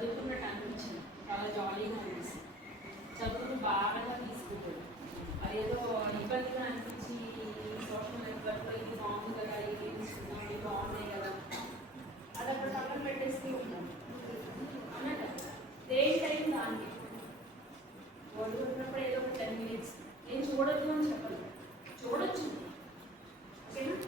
చదువుకున్నట్టు అనిపించింది, చాలా జాలీగా అనిపిస్తుంది. చదువును బాగా తీసుకుంటాడు. అదేదో ఇబ్బందిగా అనిపించి సోషల్ నెట్వర్క్లో ఇది బాగుంది కదా, ఇది తీసుకున్నాం, ఇది బాగున్నాయి కదా, అది అక్కడ పక్కన పెట్టేస్తూ ఉంటాం అన్నట్టు. దేనికైనా దాన్ని వాళ్ళు ఉన్నప్పుడు ఏదో ఒక 10 minutes నేను చూడొద్దు అని చెప్పదు, చూడొచ్చు, ఓకేనా?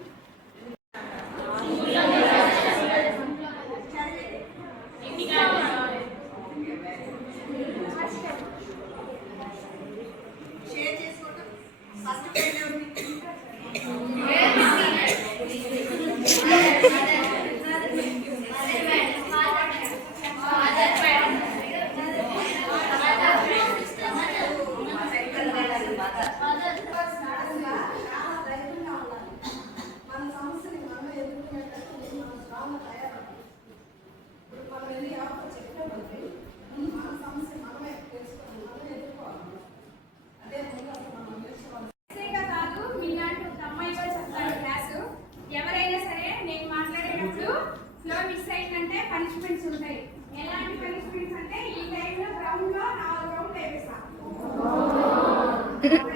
పనిష్మెంట్స్ ఉంటాయి. ఎలాంటి పనిష్మెంట్స్ అంటే ఈ టైంలో గ్రౌండ్ లో 4 రౌండ్లు వేపిస్తా.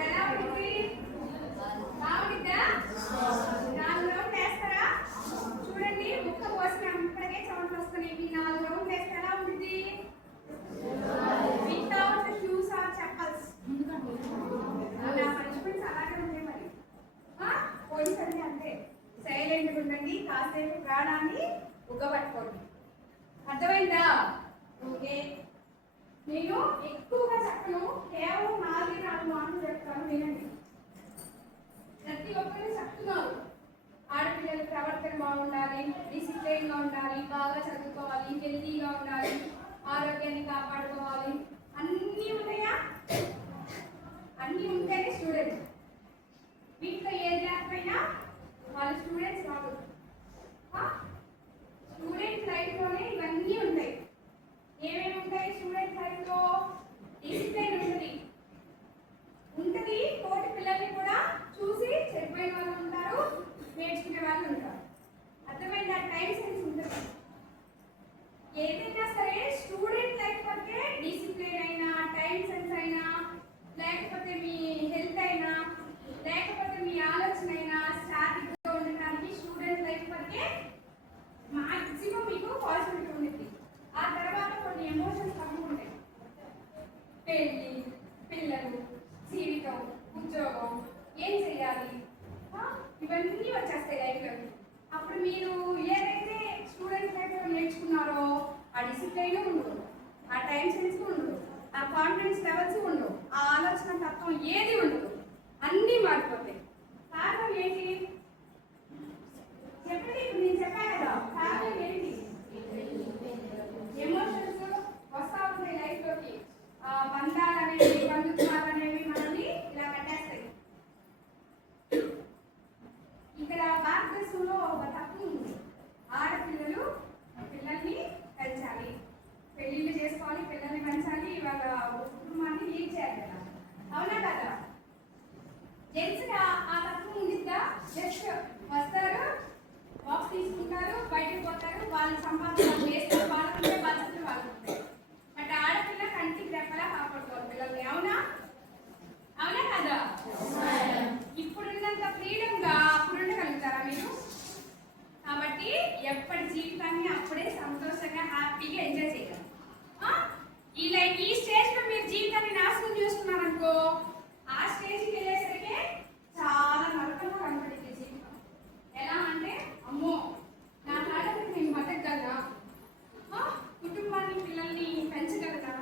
ఎలా ఉంటుంది? బాగుంటుందా? 4 రౌండ్లు వేస్తారా? చూడండి, ముక్క పోసిన ఇప్పటికే చెమటలు వస్తున్నాయి. మీ 4 రౌండ్లు వేస్తే ఎలా ఉంటుంది? Without shoes or chappals. నా పనిష్మెంట్స్ అలాగే ఉంటాయి. మరి పోలీస్ అంటే అంతే, సైలెంట్గా ఉండండి, కాసేపు ప్రాణాన్ని ఉగ్గబట్టుకోండి. అర్థమైందా? ఓకే. నేను ఎక్కువగా చెప్పను, కేవలం 4 మాటలు చెప్తాను, వినండి. ప్రతి ఒక్కరు చెప్తున్నారు, ఆడపిల్లల ప్రవర్తన బాగుండాలి, డిసిప్లైన్గా ఉండాలి, బాగా చదువుకోవాలి, హెల్తీగా ఉండాలి, ఆరోగ్యాన్ని కాపాడుకోవాలి. అన్నీ ఉన్నాయా? అన్నీ ఉంటేనే స్టూడెంట్స్. వీటిలో ఏది లేకపోయినా వాళ్ళ స్టూడెంట్స్ కాదు. స్టూడెంట్ లైఫ్లోనే ఇవన్నీ ఉంటాయి. ఏమేమి ఉంటాయి స్టూడెంట్ లైఫ్లో? డిసిప్లైన్ ఉంటుంది. తోటి పిల్లల్ని కూడా చూసి చెడిపోయిన వాళ్ళు ఉంటారు, నేర్చుకునే వాళ్ళు ఉంటారు. అర్థమైందా? టైం సెన్స్ ఉంటుంది. ఏదైనా సరే స్టూడెంట్ లైఫ్ వరకే డిసిప్లైన్ అయినా, టైం సెన్స్ అయినా, లేకపోతే మీ హెల్త్ అయినా, లేకపోతే మీ ఆలోచన అయినా స్టాటిక్గా ఉండడానికి స్టూడెంట్ లైఫ్ వరకే మాక్సిమం మీకు పాజిటివిటీ ఉంటుంది. ఆ తర్వాత కొన్ని ఎమోషన్స్ తక్కువ ఉంటాయి. పెళ్ళి, పిల్లలు, జీవితం, ఉద్యోగం, ఏం చేయాలి, ఇవన్నీ వచ్చేస్తాయి లైఫ్లోకి. అప్పుడు మీరు ఏదైతే స్టూడెంట్ లైఫ్లో నేర్చుకున్నారో ఆ డిసిప్లైన్ ఉండదు, ఆ టైం సెన్స్ ఉండదు, ఆ కాన్ఫిడెన్స్ లెవెల్స్ ఉండవు, ఆ ఆలోచన తత్వం ఏది ఉండదు, అన్నీ మారిపోతాయి. కారణం ఏంటి చెప్పండి? ఇప్పుడు నేను చెప్పాను కదా, కారణం ఏంటి? ఎమోషన్స్ వస్తూ ఉంటాయి లైఫ్లోకి. బంధాలు అనేవి, బంధుత్వాలు అనేవి మనల్ని ఇలా కట్టేస్తాయి. ఇక్కడ భారతదేశంలో ఒక తత్వం ఉంది, ఆడపిల్లలు పిల్లల్ని పెంచాలి, పెళ్ళిళ్ళు చేసుకోవాలి, పిల్లల్ని పెంచాలి, వాళ్ళ కుటుంబాన్ని లీడ్ చేయాలి కదా, అవునా కదా? జెంట్స్గా ఆ తత్వం ఉందిద్దా? జస్ట్ వస్తారు, బాక్స్ తీసుకుంటారు, బయటకు పోతారు, వాళ్ళు సంపాదన చేస్తారు, వాళ్ళకుంటే బాధ్యతలు వాళ్ళకుంటాయి. బట్ ఆడపిల్ల కంటికి రెప్పలా కాపాడుకోవాలి పిల్లల్ని, అవునా? అవునా కదా? ఇప్పుడున్నంత ఫ్రీడమ్గా అప్పుడు ఉండగలుగుతారా మీరు? కాబట్టి ఎప్పటి జీవితాన్ని అప్పుడే సంతోషంగా హ్యాపీగా ఎంజాయ్ చేయాలి. ఈ స్టేజ్లో మీరు జీవితాన్ని నాశనం చేసుకున్నారనుకో, ఆ స్టేజ్కి వెళ్ళేసరికి చాలా నరకంగా కనపడింది జీవితం. ఎలా అంటే, అమ్మో నా తాటకి నేను బతకగలనా, కుటుంబాన్ని పిల్లల్ని పెంచగలనా,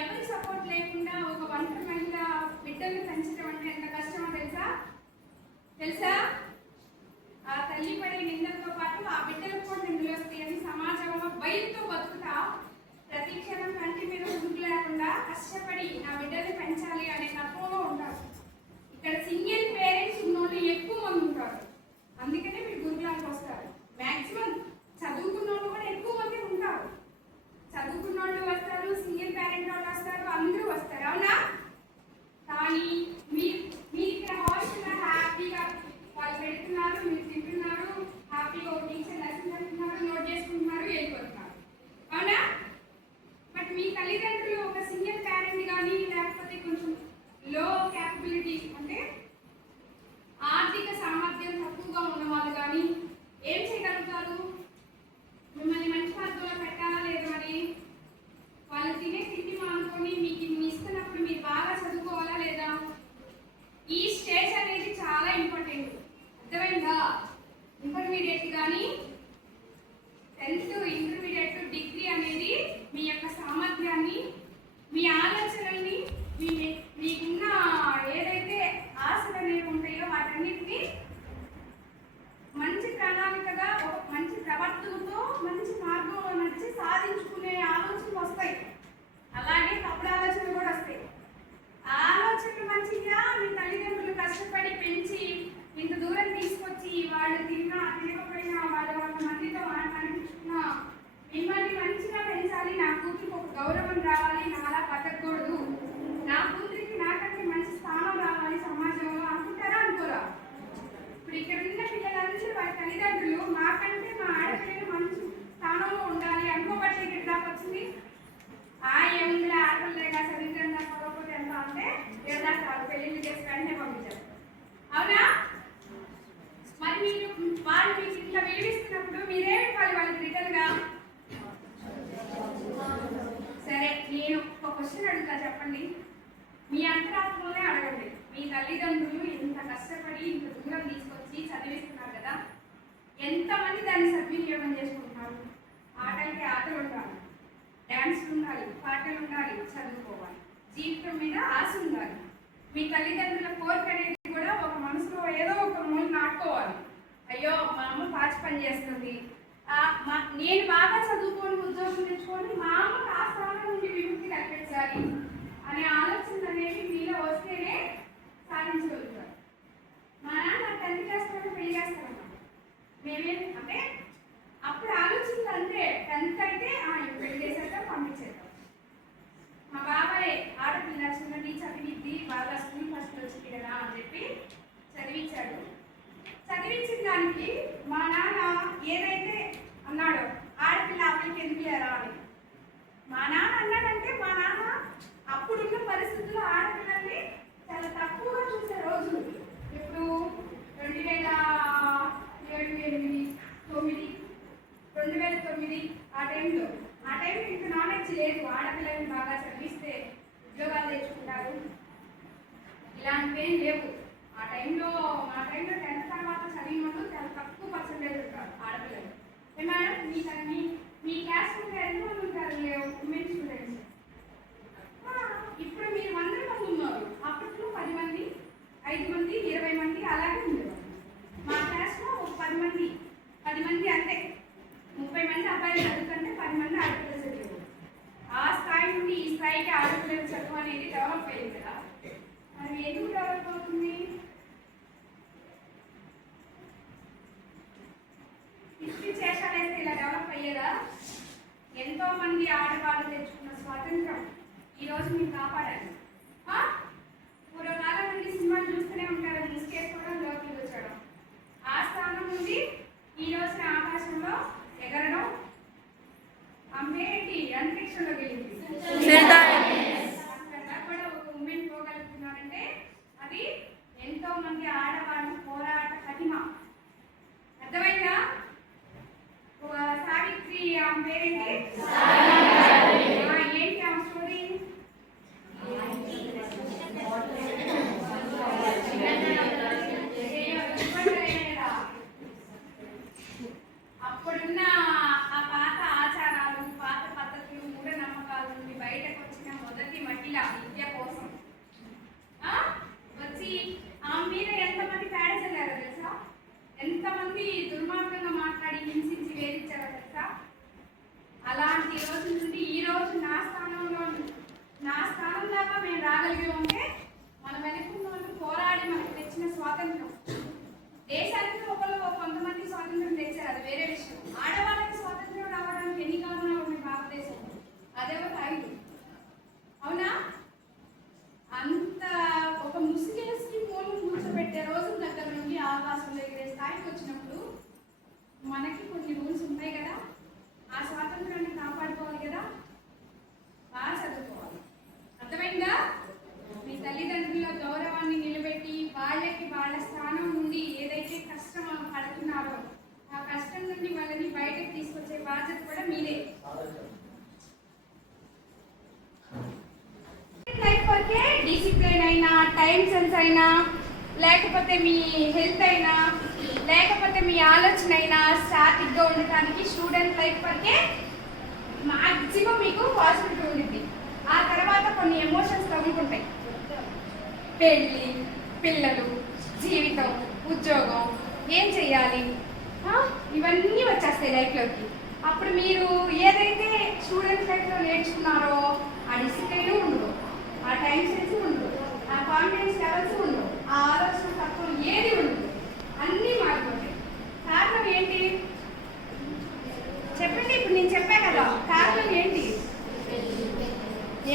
ఎవరి సపోర్ట్ లేకుండా ఒక ఒంటరి మహిళ బిడ్డల్ని పెంచడం అంటే ఎంత కష్టమో తెలుసా? ఆ తల్లి పడే నిందలతో పాటు ఆ బిడ్డలకు కూడా నిందలు వస్తాయని సమాజంలో భయంతో బతుకుతా ప్రతి క్షణం కంటి మీద గుంపు లేకుండా కష్టపడి నా బిడ్డల్ని పెంచాలి అనే తత్వంలో ఉంటారు. ఇక్కడ సింగిల్ పేరెంట్స్ ఉన్నోళ్ళు ఎక్కువ మంది ఉంటారు, అందుకనే మీరు గురుకులానికి వస్తారు. మ్యాక్సిమం చదువుకున్న వాళ్ళు కూడా ఎక్కువ మంది ఉంటారు. చదువుకున్న వాళ్ళు వస్తారు, సింగిల్ పేరెంట్ వాళ్ళు వస్తారు, అందరూ వస్తారు, అవునా? కానీ మీరు ఇక్కడ హాస్టల్లో హ్యాపీగా వాళ్ళు పెడుతున్నారు, మీరు తింటున్నారు, హ్యాపీగా ఒక టీచర్ లెసన్ పెడుతున్నారు, నోట్ చేసుకుంటున్నారు, వెళ్ళిపోతున్నారు, అవునా? ఎంతమంది దాన్ని సద్వినియోగం చేసుకుంటున్నారు? ఆటలకి ఆటలు ఉండాలి, డ్యాన్స్లు ఉండాలి, పాటలు ఉండాలి, చదువుకోవాలి, జీవితం మీద ఆశ ఉండాలి. మీ తల్లిదండ్రుల కోరిక అనేది కూడా ఒక మనసులో ఏదో ఒక మూల నాటుకోవాలి. అయ్యో మా అమ్మ పాచి పని చేస్తుంది, నేను బాగా చదువుకొని ఉద్యోగం తెచ్చుకొని మా అమ్మకి ఆ స్థానం నుండి విముక్తి కల్పించాలి అనే ఆలోచన అనేది మీలో వస్తేనే సాధించగలుగుతారు. మా నాన్న 10th క్లాస్ పెళ్లి చేస్తారన్నమాట. మేమేం అంటే అప్పుడు ఆలోచనలు అంటే 10th అయితే పెళ్లి చేశాక పంపించేద్దాం. మా బాబాయ్ ఆడపిల్ల చిన్నది చదివిద్ది, బాగా స్కూల్ ఫస్ట్ వచ్చింది కదా అని చెప్పి చదివించాడు. చదివించిన దానికి మా నాన్న ఏదైతే అన్నాడో ఆడపిల్ల అప్పటికి ఎందుకు లేరా అని మా నాన్న అన్నాడంటే మా నాన్న అప్పుడున్న పరిస్థితుల్లో ఆడపిల్లల్ని చాలా తక్కువగా చూసే రోజులు. ఇప్పుడు 2009 ఆ టైంలో ఇంత నాలెడ్జ్ లేదు. ఆడపిల్లల్ని బాగా చదివిస్తే ఉద్యోగాలు తెచ్చుకుంటారు ఇలాంటివేం లేవు. మా టైంలో 10th తర్వాత చదివిన వాళ్ళు చాలా తక్కువ పర్సెంటేజ్ ఉంటారు ఆడపిల్లలు. మేడం మీ క్లాస్ ఎంతమంది ఉంటారు ఉమెన్ స్టూడెంట్స్? ఇప్పుడు మీరు 100 మంది ఉన్నారు. అప్పట్లో 10 మంది, 5 మంది, 20 మంది అలాగే ఉండేవారు. మా క్లాస్లో ఒక 10 మంది అంతే. 30 మంది అబ్బాయిలు చదువుతుంటే 10 మంది ఆడపిల్లలు చదివేవారు. ఆ స్థాయి నుండి ఈ స్థాయికి ఆడపిల్లలు చదువు అనేది డెవలప్ అయ్యింది కదా. మరి ఎందుకు డెవలప్ అవుతుంది? హిస్టరీ చేసాలైతే ఇలా డెవలప్ అయ్యేదా? ఎంతో మంది ఆడవాళ్ళు తెచ్చుకున్న స్వాతంత్రం ఈరోజు మీరు కాపాడాలి. పూర్వకాలం నుండి సినిమాలు చూస్తూనే ఉంటారు, ముసుకేసుకోవడం, లోపలికి వచ్చడం. ఆ స్థానం నుండి ఈ రోజున ఆకాశంలో ఎగరడం, అమ్మేటి అంతరిక్షంలో వెళ్ళింది. అక్కడ కూడా ఒక ఉమెన్ పోగలుగుతున్నారంటే అది ఎంతో మంది ఆడవాళ్ళు పోరాట కఠిమ. అర్థమైందా? సావిత్రి ఆమె పేరేంటి? ఏంటి ఆమె స్టోరీ? అప్పుడున్న ఆ పాత ఆచారాలు, పాత పద్ధతులు, మూఢనమ్మకాల నుండి బయటకు వచ్చిన మొదటి మహిళ విద్య కోసం వచ్చి ఆమె మీద ఎంతమంది పేడ చల్లారో తెలుసా? ఎంతమంది దుర్మార్గంగా మాట్లాడి హింసించి వేధించారో తెలుసా? అలాంటి రోజు నుండి ఈ రోజు నా స్థానం దాకా మేము రాగలిగామంటే మన వెనుకున్న వాళ్ళు పోరాడి మనకు తెచ్చిన స్వాతంత్రం. దేశానికి కొంతమంది స్వాతంత్రం తెచ్చారు, అది వేరే విషయం. ఆడవాళ్ళకి స్వాతంత్రం రావడానికి ఎన్ని కారణాలు ఉన్నాయి భారతదేశం? అదేవో తాగి అవునా? అంత ఒక ముసుగేసి మూలం కూర్చోబెట్టే రోజుల దగ్గర నుండి ఆకాశంలో ఎగిరే స్థాయికి వచ్చినప్పుడు మనకి కొన్ని రూల్స్ ఉంటాయి కదా. ఆ స్వాతంత్రాన్ని కాపాడుకోవాలి కదా, బాగా చదువుకోవాలి. అర్థమైందా? మీ తల్లిదండ్రుల గౌరవాన్ని నిలబెట్టి వాళ్ళకి వాళ్ళ స్థానం నుండి ఏదైతే కష్టం పడుతున్నారో ఆ కష్టం నుండి వాళ్ళని బయటకు తీసుకొచ్చే బాధ్యత కూడా మీదే. లైఫ్ వరకే డిసిప్లిన్ అయినా, టైం సెన్స్ అయినా, లేకపోతే మీ హెల్త్ అయినా, లేకపోతే మీ ఆలోచన అయినా స్టాటిక్గా ఉండటానికి స్టూడెంట్ లైఫ్ వరకే మ్యాక్సిమం మీకు పాజిటివిటీ ఉంటుంది. ఆ తర్వాత కొన్ని ఎమోషన్స్ తగులుకుంటాయి. పెళ్ళి, పిల్లలు, జీవితం, ఉద్యోగం, ఏం చెయ్యాలి, ఇవన్నీ వచ్చేస్తాయి లైఫ్లోకి. అప్పుడు మీరు ఏదైతే స్టూడెంట్ లైఫ్లో నేర్చుకున్నారో ఆ డిసిప్లిన్ ఉండదు, ఆ టైం సెన్స్ ఉండదు, ఆ కాన్ఫిడెన్స్ లెవెల్స్ ఉండవు, ఆ ఆలోచన తత్వం ఏది ఉండదు, అన్నీ మారిపోతాయి. కారణం ఏంటి చెప్పండి? ఇప్పుడు నేను చెప్పా కదా, కారణం ఏంటి?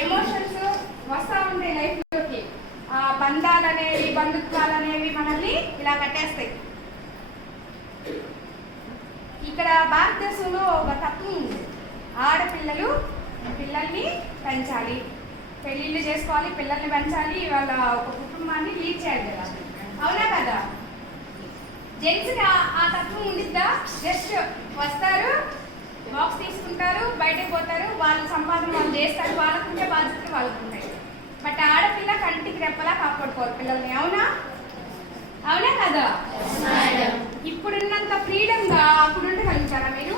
ఎమోషన్స్ వస్తూ ఉంటాయి లైఫ్లోకి. బంధాలు అనేవి, బంధుత్వాలు అనేవి మనల్ని ఇలా కట్టేస్తాయి. ఇక్కడ భారతదేశంలో ఒక తత్వం ఉంది. పిల్లల్ని పెంచాలి, పెళ్ళిళ్ళు చేసుకోవాలి, పిల్లల్ని పెంచాలి, వాళ్ళ ఒక కుటుంబాన్ని లీడ్ చేయాలి కదా. అవునా కదా? జెంట్స్కి ఆ తత్వం ఉండిద్దా? జస్ట్ వస్తారు, బాక్స్ తీసుకుంటారు, బయటకు పోతారు, వాళ్ళ సంపాదన వాళ్ళు చేస్తారు, వాళ్ళకుంటే బాధ్యతలు వాళ్ళకుంటాయి. బట్ ఆడపిల్ల కంటికి రెప్పలా కాపాడుకోవాలి పిల్లల్ని. అవునా? అవునా కదా? ఇప్పుడున్నంత ఫ్రీడంగా అప్పుడు ఉండగలుగుతారా మీరు?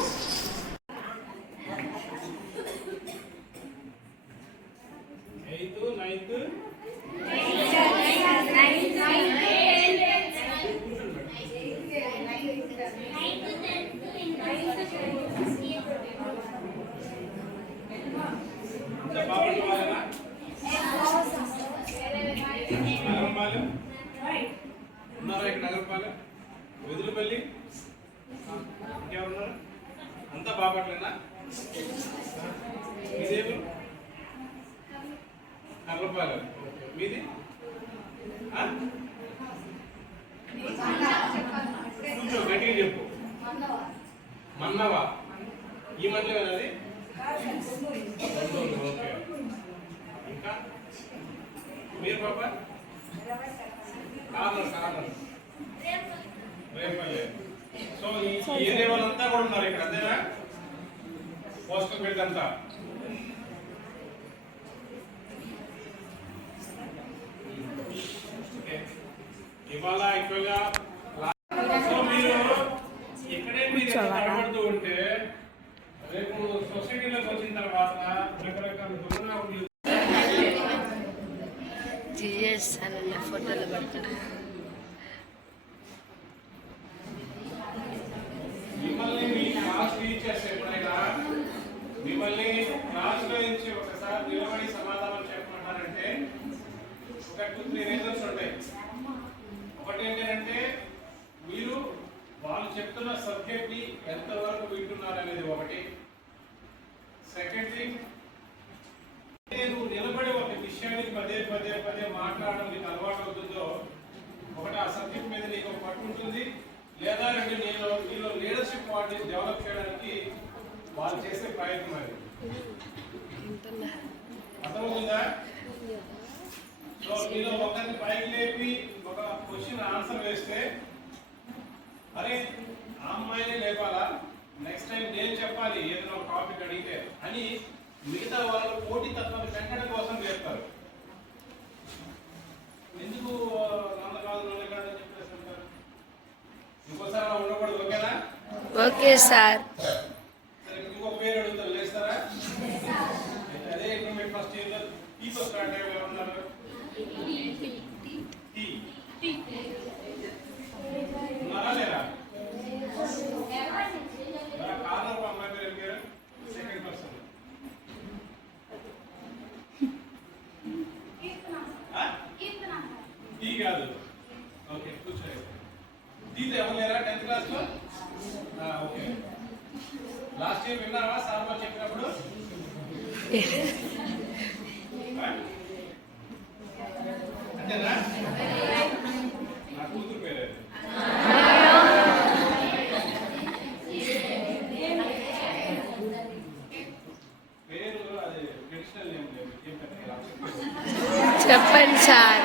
ఉన్నారా ఇక్కడ నగరపాలెం వెదులుపల్లి ఇంకెవరున్నారు? అంతా బాపట్లేనా? మీదేమి? నగరపాలెం. మీది కూర్చో గట్టిగా చెప్పు. మన్నవా? ఈ మండలం అది? ఓకే. ఇంకా మీరు పాప? కార్నర్ రేపల్లె. సో ఈ ఏరియా వాళ్ళంతా కూడా ఉన్నారు ఇక్కడ, అంతేనా? పోస్టల్ బెల్ట్ అంతా. ఇవాళ ఎక్కువగా మీరు ఇక్కడే మీరు కనబడుతూ ఉంటే రేపు సొసైటీలోకి వచ్చిన తర్వాత రకరకాల దుర్నాలు ఫోటోలు పడతారు. మిమ్మల్ని మీ క్లాస్ టీచర్స్ ఎప్పుడైనా మిమ్మల్ని క్లాస్ లో నుంచి ఒకసారి నిలబడి సమాధానం చెప్పమంటారంటే ఒక 2-3 రీజన్స్ ఉంటాయి. ఒకటి ఏంటంటే మీరు వాళ్ళు చెప్తున్న సబ్జెక్ట్ ని ఎంతవరకు వింటున్నారు అనేది ఒకటి. సెకండ్ థింగ్, నేను నిలబడి ఒక విషయానికి పదే పదే పదే మాట్లాడడం నీకు అలవాటు అవుతుందో, ఒకటి ఆ సబ్జెక్ట్ మీద నీకు పట్టు ఉంటుంది, లేదా రెండు నేను మీలో లీడర్షిప్ క్వాలిటీస్ డెవలప్ చేయడానికి వాళ్ళు చేసే ప్రయత్నం అది. అర్థమవుతుందా? సో మీలో ఒకరిని పైకి లేపి ఒక క్వశ్చన్ ఆన్సర్ వేస్తే, అరే ఆ అమ్మాయినే లేపాలా, నెక్స్ట్ టైం నేను చెప్పాలి ఏదైనా ఒక టాపిక్ అడిగితే అని మిగతా వాళ్ళు పోటీ తత్వాన్ని పెంచడం కోసం చేస్తారు. ఎందుకు నన్ను కాదు అని చెప్పేసి ఉంటారు. ఇంకోసారి అలా ఉండకూడదు. ఓకేనా? Okay sir. సరే, ఇంకో పేరు అడుగుతారు, లేస్తారా? అదే ఇప్పుడు మీరు ఫస్ట్ ఇయర్ లో టీతో స్టార్ట్ అయ్యే ఉన్నారు. ఉన్నారా లేరా? కార్నర్ అమ్మాయి పేరు పేరు సెకండ్ పర్సన్ టీ కాదు. ఓకే, కూర్చోండి. టీతో ఎవరు లేరా 10th క్లాస్ లో? ఓకే. లాస్ట్ ఇయర్ విన్నావా సార్ వాళ్ళు చెప్పినప్పుడు? అంతేనా? నా కూతురు పేరు అది ట్రెడిషనల్ నేమ్ లేదు. చెప్పండి సార్.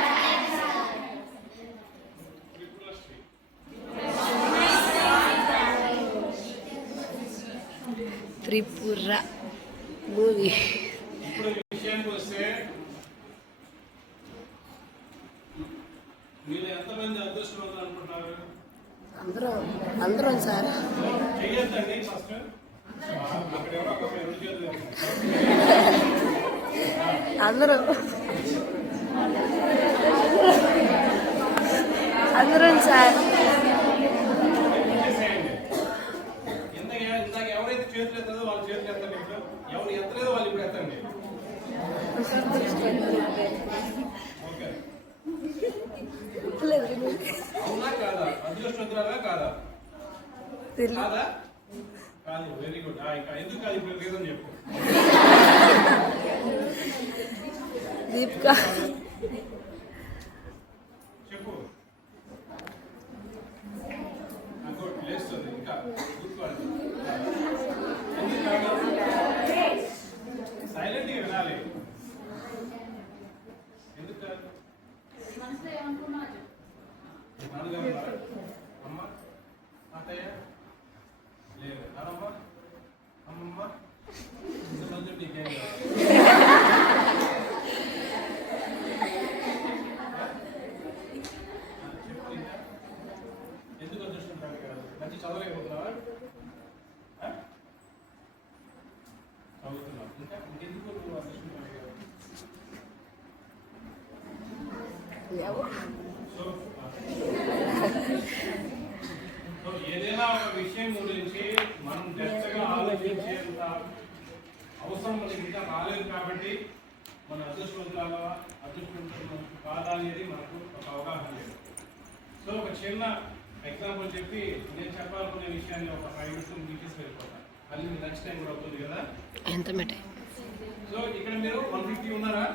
త్రిపుర మూవీ. ఇప్పుడు విషయానికి వస్తే మీరు ఎంతమంది అదృష్టవంతులు అనుకుంటున్నారు? అందరం సార్. చెయ్యొద్దండి ఫస్ట్. అక్కడ ఎవరో ఒక పేరు చేద్దాం. అందరం సార్. ఇందాక ఎవరైతే చేతులు ఎత్తదో వాళ్ళు చేతులు ఎత్తండి. ఇప్పుడు ఎవరు ఎత్తలేదో వాళ్ళు ఇప్పుడు ఎత్తండి. ఓకే. అవునా కాదా? అదృష్టవంతురాలా కాదా? కాదా? కాదు. Very good. ఇంకా ఎందుకు కాదు ఇప్పుడు రీజన్ చెప్పు. దీపిక చెప్పు. గుడ్. లేస్తుంది ఇంకా గుర్తుపడండి. ఎందుకు కాదు? సైలెంట్ గా వినాలి. ఎందుకు కాదు? నాన్నగారు అమ్మ అత్తయ్య లేదు. నానమ్మ అమ్మమ్మ ఇంతమంది నీకేం కాదు. ఇంకా ఇంకెందుకు నువ్వు అదృష్టం అడిగావు? సో సో ఏదైనా ఒక విషయం గురించి మనం డెప్త్గా ఆలోచించేంత అవసరం మనకి ఇంకా రాలేదు కాబట్టి మన అదృష్టవంతుల కాదా అనేది మనకు ఒక అవగాహన లేదు. సో ఒక చిన్న ఎగ్జాంపుల్ చెప్పి నేను చెప్పాలనుకునే విషయాన్ని ఒక 5 minutes ముగించేసి వెళ్ళిపోతాను. మళ్ళీ మీ నెక్స్ట్ టైం కూడా అవుతుంది కదా. ఎంత మిఠాయి? సో ఇక్కడ మీరు 150 ఉన్నారా?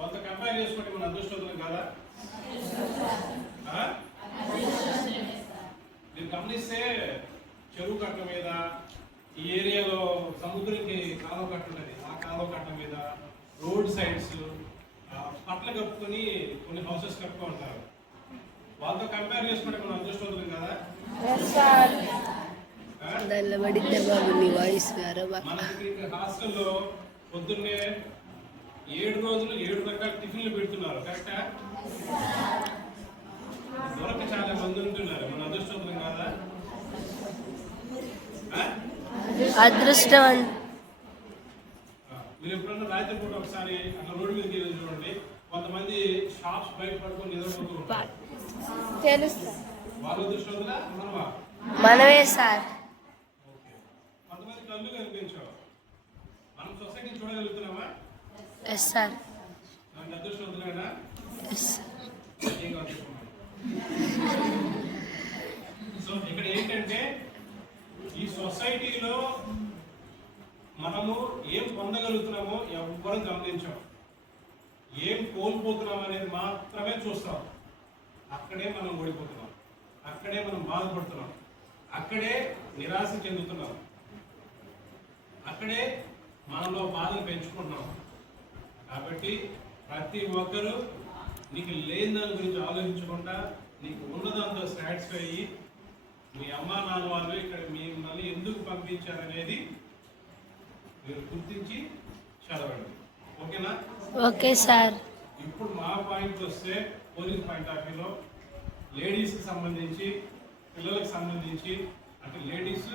100 కంపేర్ చేసుకుంటే మన అదృష్టవంతులం కదా. మీరు గమనిస్తే చెరువు కట్ట మీద ఈ ఏరియాలో సముద్రంకి కాలువ కట్ట ఉంటుంది. ఆ కాలువ కట్ట మీద రోడ్ సైడ్స్ పట్ల కప్పుకొని కొన్ని హౌసెస్ కట్టుకో ఉంటారు. వాళ్ళతో కంపేర్ చేసుకుంటే మనం అదృష్టవంతులం కదా. దానిలో పడితే బాబు నీ వాయిస్ వేరే. మనకి హాస్టల్లో పొద్దున్నే 7 రోజులు 7 రకాల టిఫిన్లు పెడుతున్నారు. కరెక్టా? దొరక చాలా మంది ఉంటున్నారు. మన అదృష్టవంతులం కదా. అదృష్టవంత మీరు ఎప్పుడన్నా రాత్రి పూట ఒకసారి అట్లా రోడ్డు మీదకి వెళ్ళి చూడండి. కొంతమంది షాప్స్ బయట పడుకొని నిద్రపోతూ ఉంటారు. తెలుస్తా. వాళ్ళ అదృష్టవంతులా మనమా? మనమే సార్. ఓకే. కొంతమంది కళ్ళు కనిపించవు. మనం సొసైటీ చూడగలుగుతున్నామా? Yes sir. మనకి అదృష్టవంతులేనా? ఎస్. ఏం కాదు. సో ఇక్కడ ఏంటంటే ఈ సొసైటీలో మనము ఏం పొందగలుగుతున్నామో ఎవ్వరూ గమనించాం. ఏం కోల్పోతున్నాం అనేది మాత్రమే చూస్తాం. అక్కడే మనం ఓడిపోతున్నాం, అక్కడే మనం బాధపడుతున్నాం, అక్కడే నిరాశ చెందుతున్నాం, అక్కడే మనలో బాధను పెంచుకుంటున్నాం. కాబట్టి ప్రతి ఒక్కరూ నీకు లేని దాని గురించి ఆలోచించకుండా నీకు ఉన్నదాంతో సాటిస్ఫై అయ్యి మీ అమ్మా నాన్న వాళ్ళు ఇక్కడ మిమ్మల్ని ఎందుకు పంపించారనేది మీరు గుర్తించి చదవండి. ఓకేనా? Okay sir. ఇప్పుడు మా పాయింట్ వస్తే పోలీస్ పాయింట్ ఆఫ్ వ్యూలో లేడీస్కి సంబంధించి, పిల్లలకు సంబంధించి, అంటే లేడీస్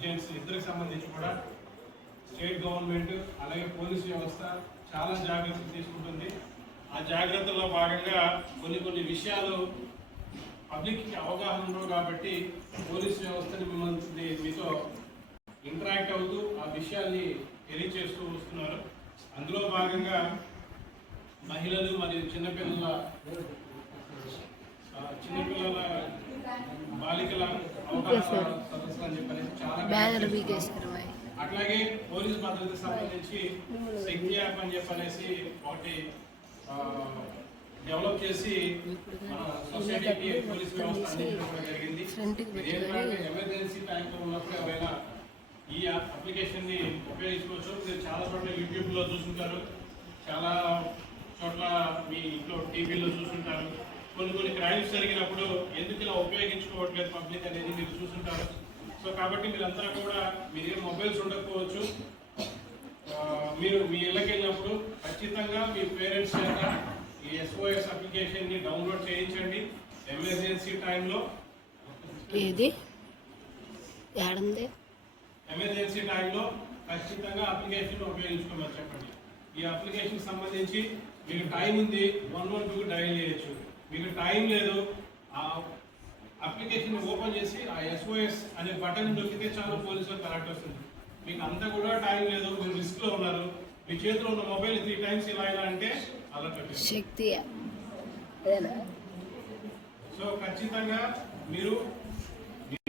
జెంట్స్ ఇద్దరికి సంబంధించి కూడా స్టేట్ గవర్నమెంట్ అలాగే పోలీస్ వ్యవస్థ చాలా జాగ్రత్తలు తీసుకుంటుంది. ఆ జాగ్రత్తలో భాగంగా కొన్ని విషయాలు పబ్లిక్కి అవగాహన ఉండవు కాబట్టి పోలీస్ వ్యవస్థని మిమ్మల్ని మీతో ఇంటరాక్ట్ అవుతూ ఆ విషయాల్ని తెలియచేస్తూ వస్తున్నారు. అందులో భాగంగా మహిళలు మరియు చిన్నపిల్లల బాలికల అవగాహన సదస్సులు అని చెప్పనేసి చాలా, అట్లాగే పోలీస్ భద్రతకు సంబంధించి శక్తి యాప్ అని చెప్పనేసి ఒకటి డెవలప్ చేసి మన సొసైటీకి పోలీస్ వ్యవస్థ అందించడం కూడా జరిగింది. ఏంటంటే ఎమర్జెన్సీ టైంలో ఉన్నప్పుడు ఎవరైనా ఈ అప్లికేషన్ని ఉపయోగించుకోవచ్చు. మీరు చాలా చోట్ల యూట్యూబ్లో చూసుంటారు, చాలా చోట్ల మీ ఇంట్లో టీవీలో చూసుంటారు. కొన్ని క్రైమ్స్ జరిగినప్పుడు ఎందుకు ఇలా ఉపయోగించుకోవట్లేదు పబ్లిక్ అనేది మీరు చూసుంటారు. సో కాబట్టి మీరంతా కూడా మీరు మొబైల్స్ ఉండకపోవచ్చు, మీరు మీ ఇళ్ళకి వెళ్ళినప్పుడు ఖచ్చితంగా మీ పేరెంట్స్ చేత ఈ SOS అప్లికేషన్ని డౌన్లోడ్ చేయించండి. ఎమర్జెన్సీ టైంలో ఎమర్జెన్సీ టైంలో ఖచ్చితంగా అప్లికేషన్ ఉపయోగించుకోమని చెప్పండి. ఈ అప్లికేషన్ సంబంధించి మీకు టైం ఉంది 112 డయల్ చేయొచ్చు. మీకు టైం లేదు, ఆ అప్లికేషన్ ఓపెన్ చేసి ఆ SOS అనే బటన్ నొక్కితే చాలు పోలీసులకు అలర్ట్ వస్తుంది. మీకు అంతా కూడా టైం లేదు, మీరు రిస్క్లో ఉన్నారు, మీ చేతిలో ఉన్న మొబైల్ 3 times ఇలా అంటే అలర్ట్ వచ్చింది. శక్తి. సో ఖచ్చితంగా మీరు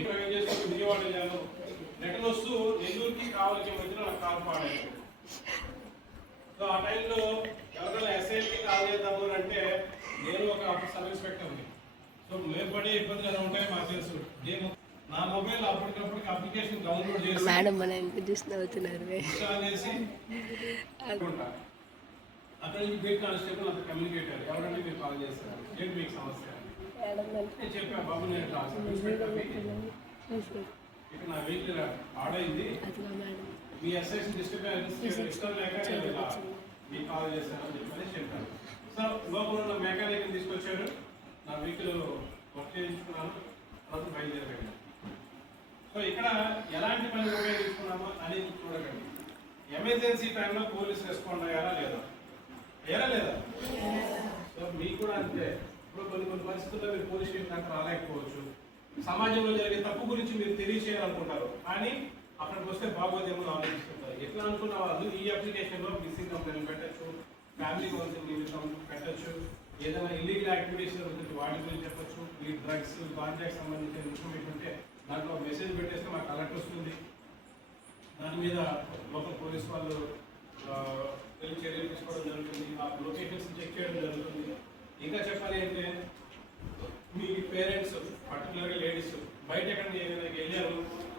ప్రయోగం చేసుకుని విజయవాడ వెళ్ళాను, నెట్ వస్తూ నెల్లూరుకి కావాలకి మధ్యలో నాకు కాల్ పాడారు. సో ఆ టైంలో ఎవరైనా SIకి కాల్ చేద్దాము అంటే నేను ఒక సబ్ ఇన్స్పెక్టర్ని. సో మేము పడే ఇబ్బందులు ఎలా ఉంటాయో మాకు తెలుసు. నేను నా మొబైల్ అప్పటికప్పుడు అప్లికేషన్ డౌన్లోడ్ చేసి మేడం మన ఎంత చూస్తున్నారు ఇన్స్టాల్ చేసి అక్కడ నుంచి బీట్ కానిస్టేబుల్ అంత కమ్యూనికేటర్ ఎవరంటే మీరు కాల్ చేస్తారు, ఏంటి మీకు సమస్య నేను చెప్పాను. బాబు నేను ఇక్కడ నా వెహికల్ ఆడైంది, మీ SIకి ఇష్టం లేక నేను ఇలా మీకు కాల్ చేస్తానని చెప్పని చెప్పాను. సో లోపల ఉన్న మెకానిక్ తీసుకొచ్చారు, నా వెహికల్ వర్క్ చేయించుకున్నాను, తర్వాత బయలుదేరాను. సో సో ఇక్కడ ఎలాంటి పని ఉపయోగించుకున్నామో అనేది చూడకండి. ఎమర్జెన్సీ టైంలో పోలీస్ రెస్పాండ్ అయ్యారా లేదా? అయ్యారా లేదా? సో మీకు కూడా అంతే. ఇప్పుడు కొన్ని పరిస్థితుల్లో మీరు పోలీస్ స్టేషన్ దాకా రాలేకపోవచ్చు. సమాజంలో జరిగే తప్పు గురించి మీరు తెలియచేయాలనుకుంటారు, కానీ అక్కడికి వస్తే బాగోదేమో ఆలోచిస్తుంటారు. ఎట్లా అనుకున్న వాళ్ళు ఈ అప్లికేషన్లో మిస్సింగ్ కంప్లైంట్ పెట్టచ్చు, ఫ్యామిలీ కౌన్సిలింగ్ నిమిత్తం పెట్టచ్చు, ఏదైనా ఇల్లీగల్ యాక్టివిటీస్ గురించి వాటి గురించి చెప్పచ్చు, ఈ డ్రగ్స్ గాంజాకి సంబంధించిన ఇన్ఫర్మేషన్ ఉంటే దాంట్లో మెసేజ్ పెట్టేస్తే మాకు అలర్ట్ వస్తుంది. దాని మీద లోకల్ పోలీస్ వాళ్ళు వెళ్ళి చర్యలు తీసుకోవడం జరుగుతుంది, ఆ లొకేషన్స్ చెక్ చేయడం జరుగుతుంది. ఇంకా చెప్పాలి అంటే మీ పేరెంట్స్ పర్టికులర్గా లేడీస్ బయట ఎక్కడ ఏదైనా వెళ్ళారు,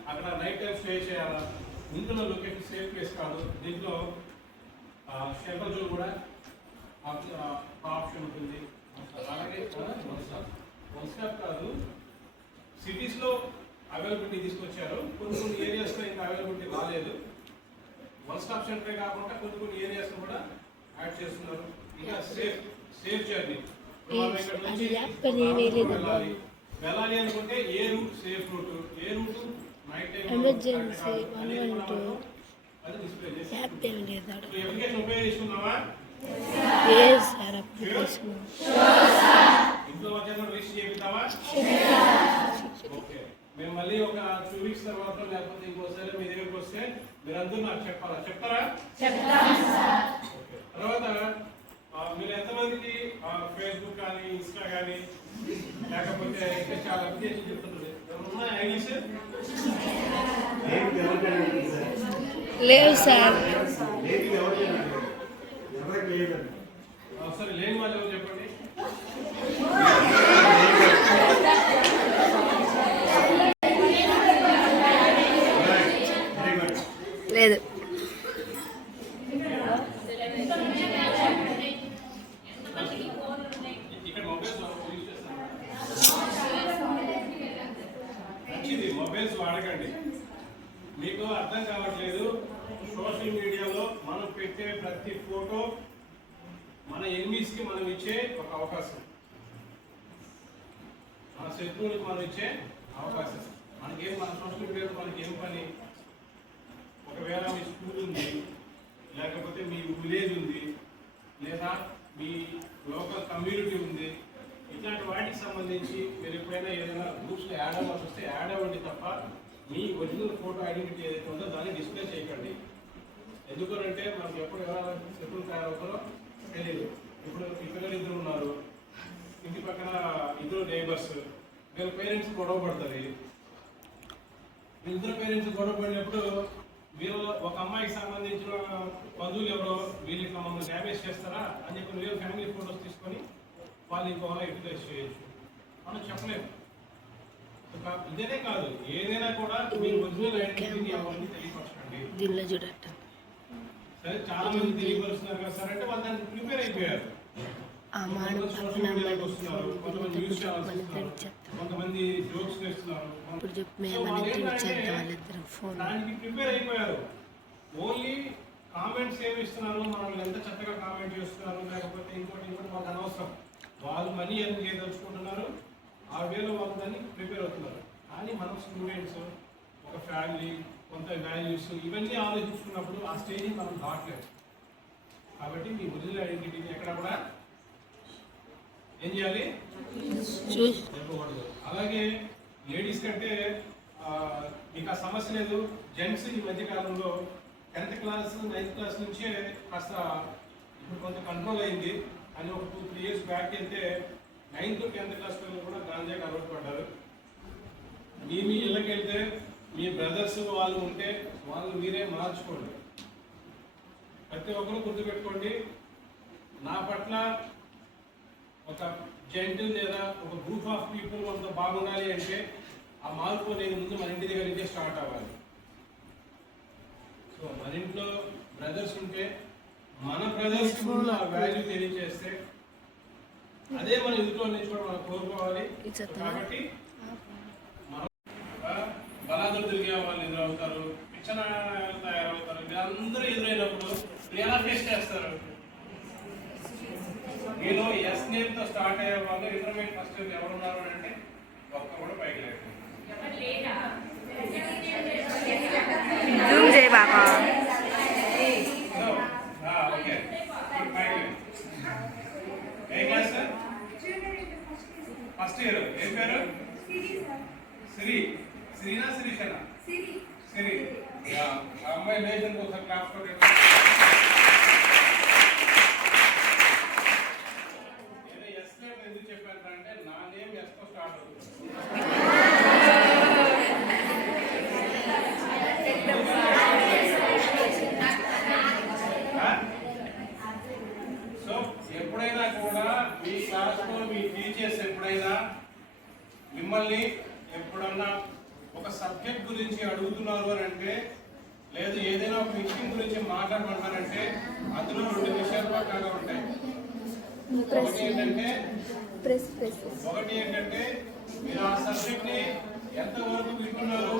అక్కడ నైట్ టైం స్టే చేయాలా, ఇంట్లో లొకేషన్ సేఫ్ ప్లేస్ కాదు. దీంట్లో షెల్టర్ జోన్ కూడా ఆప్షన్ ఉంటుంది. అలాగే వన్ స్టాప్ కాదు, సిటీస్లో అవైలబిలిటీ తీసుకొచ్చారు, కొన్ని ఏరియాస్లో ఇంకా అవైలబిలిటీ రాలేదు. వన్ స్టాప్ సెంటరే కాకుండా కొన్ని ఏరియాస్లో కూడా యాడ్ చేస్తున్నారు. ఇంకా సేఫ్ జర్నీ. వెళ్ళాలి అనుకుంటే ఏ రూట్ సేఫ్ రూట్, ఏ రూట్ నైట్ టైం ఎమర్జెన్సీ అది డిస్ప్లే చేసి అప్లికేషన్ ఉపయోగిస్తున్నావా? ఇంట్లో వచ్చేది రిజిస్టర్ చేపిద్దామా? ఓకే. మేము మళ్ళీ ఒక 2 weeks తర్వాత లేకపోతే ఇంకోసారి మీ దగ్గరికి వస్తే మీరందరూ నాకు చెప్పాలా? చెప్తారా? ఓకే. తర్వాత మీరు ఎంతమందికి ఫేస్బుక్ కానీ ఇన్స్టా కానీ లేకపోతే ఇంకా చాలా అప్లికేషన్ చెప్తుంటుంది ఉన్నాయి ఐడీస్? లేవు సార్. సరే లేని వాళ్ళు ఎవరు చెప్పండి. లేదు. మొబైల్స్ వాడకండి. మీకు అర్థం కావట్లేదు. సోషల్ మీడియాలో మనం పెట్టే ప్రతి ఫోటో మన ఎనిమీస్కి మనం ఇచ్చే ఒక అవకాశం, మన శత్రువులకు మనం ఇచ్చే అవకాశం. మన సోషల్ మీడియాలో మనకి ఏం పని? ఒకవేళ మీ స్కూల్ ఉంది, లేకపోతే మీ విలేజ్ ఉంది, లేదా మీ లోకల్ కమ్యూనిటీ ఉంది, ఇట్లాంటి వాటికి సంబంధించి మీరు ఎప్పుడైనా ఏదైనా గ్రూప్స్లో యాడ్ అవ్వాల్సి వస్తే యాడ్ అవ్వండి తప్ప మీ ఒరిజినల్ ఫోటో ఐడెంటిటీ ఏదైతే ఉందో దాన్ని డిస్ప్లే చేయకండి. ఎందుకంటే మనకు ఎప్పుడు ఎవరైనా శత్రువులు తయారవుతారో తెలియదు. ఇప్పుడు ఈ పిల్లలు ఇద్దరు ఉన్నారు, ఇంటి పక్కన ఇద్దరు నైబర్స్, వీళ్ళ పేరెంట్స్ గొడవ పడుతుంది. ఇద్దరు పేరెంట్స్ గొడవ పడినప్పుడు వీళ్ళు ఒక అమ్మాయికి సంబంధించిన బంధువులు ఎవరో వీళ్ళకి మమ్మల్ని డ్యామేజ్ చేస్తారా అని చెప్పి వీళ్ళు ఫ్యామిలీ ఫోటోస్ తీసుకొని వాళ్ళు ఇంకోలా యూటిలైజ్ చేయొచ్చు. మనం చెప్పలేము. ఇదేనే కాదు, ఏదైనా కూడా మీరు ఒరిజినల్ ఐడెంటిటీని ఎవరిని తెలియపరచండి. దీనిలో చూడట సరే, చాలా మంది తెలియపరుస్తున్నారు కదా సార్ అంటే వాళ్ళు దానికి ప్రిపేర్ అయిపోయారు. సోషల్ మీడియాలోకి వస్తున్నారు, కొంతమంది న్యూస్ ఛానల్స్ వస్తున్నారు, కొంతమంది జోక్స్ చేస్తున్నారు. దానికి ప్రిపేర్ అయిపోయారు. ఓన్లీ కామెంట్స్ ఏమి ఇస్తున్నారు, మనల్ని ఎంత చక్కగా కామెంట్ చేస్తున్నారు, లేకపోతే ఇంకోటి మాకు అనవసరం. వాళ్ళు మనీ ఎర్న్ చేయదలుచుకుంటున్నారు, ఆ వేలో వాళ్ళు దాన్ని ప్రిపేర్ అవుతున్నారు. కానీ మనం స్టూడెంట్స్, ఒక ఫ్యామిలీ, కొంత వాల్యూస్ ఇవన్నీ ఆలోచించుకున్నప్పుడు ఆ స్టేజ్ని మనం దాటలేదు. కాబట్టి మీ ఒరిజినల్ ఐడెంటిటీని ఎక్కడ కూడా ఏం చేయాలి? చెప్పకూడదు. అలాగే లేడీస్ కంటే మీకు ఆ సమస్య లేదు. జెంట్స్ ఈ మధ్యకాలంలో 10th క్లాస్ 9th క్లాస్ నుంచే కాస్త ఇప్పుడు కొంత కంట్రోల్ అయింది. అని ఒక 2-3 years బ్యాక్ వెళ్తే 9th 10th క్లాస్ పిల్లలు కూడా గాంజాకి అలవాటు పడ్డారు. మీ ఇళ్ళకి వెళ్తే మీ బ్రదర్స్ వాళ్ళు ఉంటే వాళ్ళు మీరే మార్చుకోండి. ప్రతి ఒక్కరు గుర్తుపెట్టుకోండి, నా పట్ల ఒక జెంటిల్ లేదా ఒక గ్రూప్ ఆఫ్ పీపుల్ అంతా బాగుండాలి అంటే ఆ మార్పు అనేది ముందు మన ఇంటి దగ్గర నుంచే స్టార్ట్ అవ్వాలి. సో మన ఇంట్లో బ్రదర్స్ ఉంటే మన బ్రదర్స్ ముందు ఆ వాల్యూ తెలియజేస్తే అదే మన ఎదుటి నుంచి కూడా మనం కోరుకోవాలి. కాబట్టి మనం బలాదులు తిరిగే వాళ్ళు ఎదురవుతారు, పిచ్చన తయారవుతారు. వీళ్ళందరూ ఎదురైనప్పుడు ఎలా ఫేస్ చేస్తారు? మీలో ఎస్ నేమ్తో స్టార్ట్ అయ్యే వాళ్ళు ఇంటర్మీడియట్ ఫస్ట్ ఇయర్ ఎవరున్నారు అంటే ఒక్క కూడా పైకి లేదు. బాగా No. Okay. Good, fine. ఏ క్లాస్ సార్? First year. ఏం పేరు? సిరి. సిరినా సిరిషనా? సిరి. యా. ఆ అమ్మాయి లేదని ఒకసారి క్లాస్ కొట్టండి. నేను ఎస్ నేమ్ ఎందుకు చెప్పానంటే నా నేమ్ ఎస్ తో స్టార్ట్ అవుతుంది. సో ఎప్పుడైనా కూడా మీ క్లాస్లో మీ టీచర్స్ ఎప్పుడైనా మిమ్మల్ని ఎప్పుడన్నా ఒక సబ్జెక్ట్ గురించి అడుగుతున్నారు అని అంటే లేదు ఏదైనా ఒక విషయం గురించి మాట్లాడమంటారంటే అందులో 2 విషయాలు పక్కాగా ఉంటాయి. ఒకటి ఏంటంటే మీరు ఆ సబ్జెక్ట్ ని ఎంతవరకు వింటున్నారు,